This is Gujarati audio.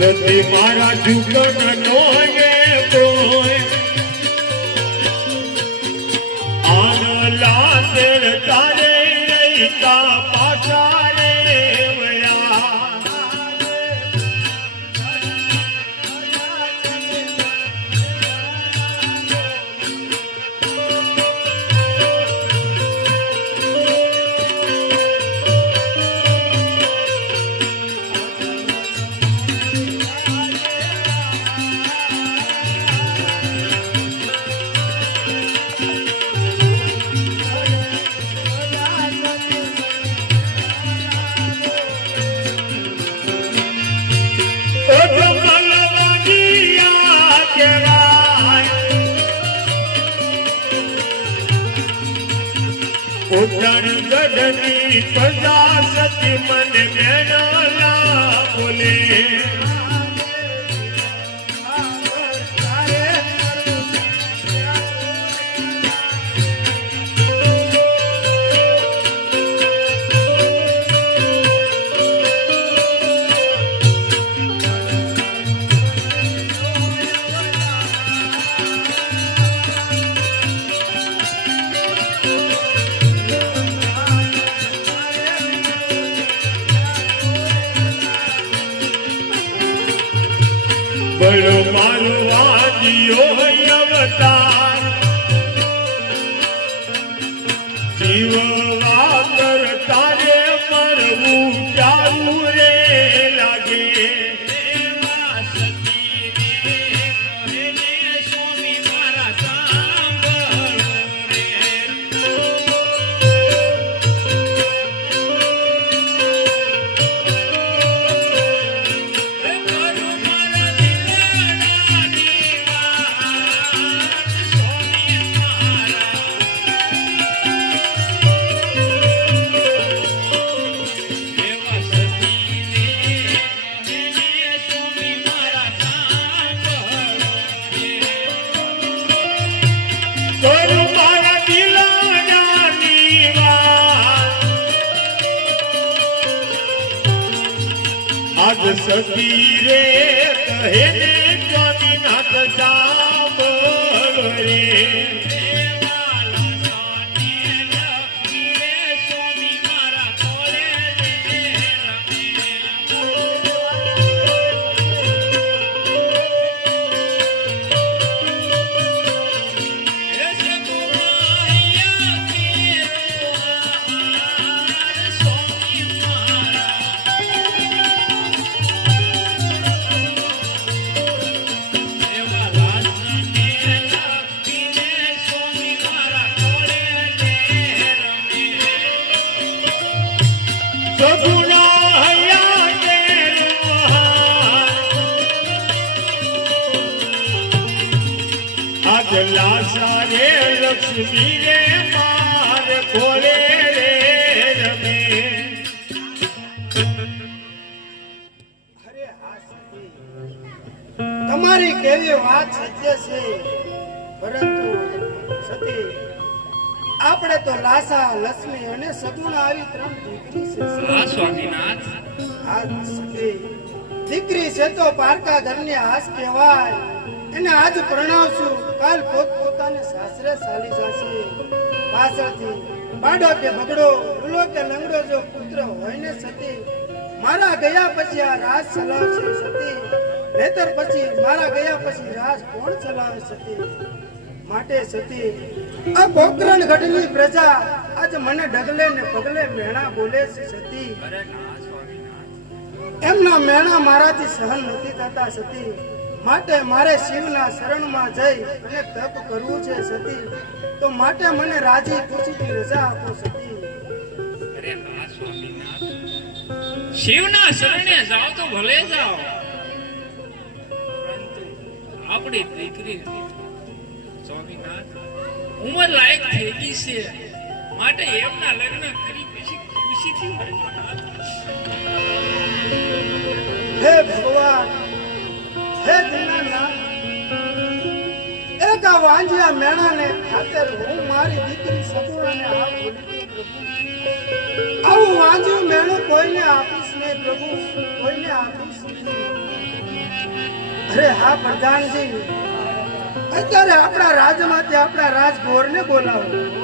સતી મારા જુગન નો કોઈ આન લાતર તારે રહીતા પાછા રે વયા ઉત્તર ગઢની પ્રજા સતી મને મેળલા બોલે બળો મારવાદીઓ અવતાર જીવવા કરતા રે મરવું ચાલુ રે લાગે સ્વામી મારા સાંભળો આજ સતી રે કહે ને સ્વામીનાથ સાંભળો રે લાસા રે લક્ષ્મી રે માર ખોલે રે રમે તમારી કેવી વાત સત્ય છે, પરંતુ સતી આપણે તો લાસા લક્ષ્મી અને સગુણ આવી ત્રણ દીકરી છે. હા સ્વામીનાથ. આ સતી દીકરી છે તો પારકા ઘરની આસ કહેવાય. એને આજ પ્રણાવશું, કાલ પોતાને સાસરે ચાલી જશે. પાછળથી બાડો કે બગડો, ઉલો કે લંગડો જો પુત્ર હોય ને સતી, મારા ગયા પછી આ રાજ ચલાવશે સતી. નહીતર પછી મારા ગયા પછી રાજ કોણ ચલાવે સતી? માટે સતી આ પોકરણ ગઢની પ્રજા આજ મને ડગલે ને પગલે મેણા બોલે છે સતી. એમના મેણા મારાથી સહન નથી થતા સતી. માટે મારે શિવના શરણમાં જઈ અને તપ કરવું છે સતી. તો માટે મને રાજી ખુશીથી રજા આપો સતી. અરે હા સ્વામીનાથ, શિવના શરણે જાઓ તો ભલે જાઓ, પરંતુ આપણી દીકરી સ્વામીનાથ ઉંમર લાયક થઈ ગઈ છે, માટે એમના લગ્ન કરી પછી ખુશીથી હે ભગવાન, હે દીનાનાથ, એક આ વાંજિયા મેણાને ખાતર હું મારી દીકરી સગુણાને આ ભૂલી પ્રભુ. આવું વાંજિયું મેણું કોઈને આપીશ નહીં પ્રભુ, કોઈને આપીશ નહીં. અરે હા પ્રધાનજી, અત્યારે આપણા રાજમાંથી આપણા રાજગોરને બોલાવો.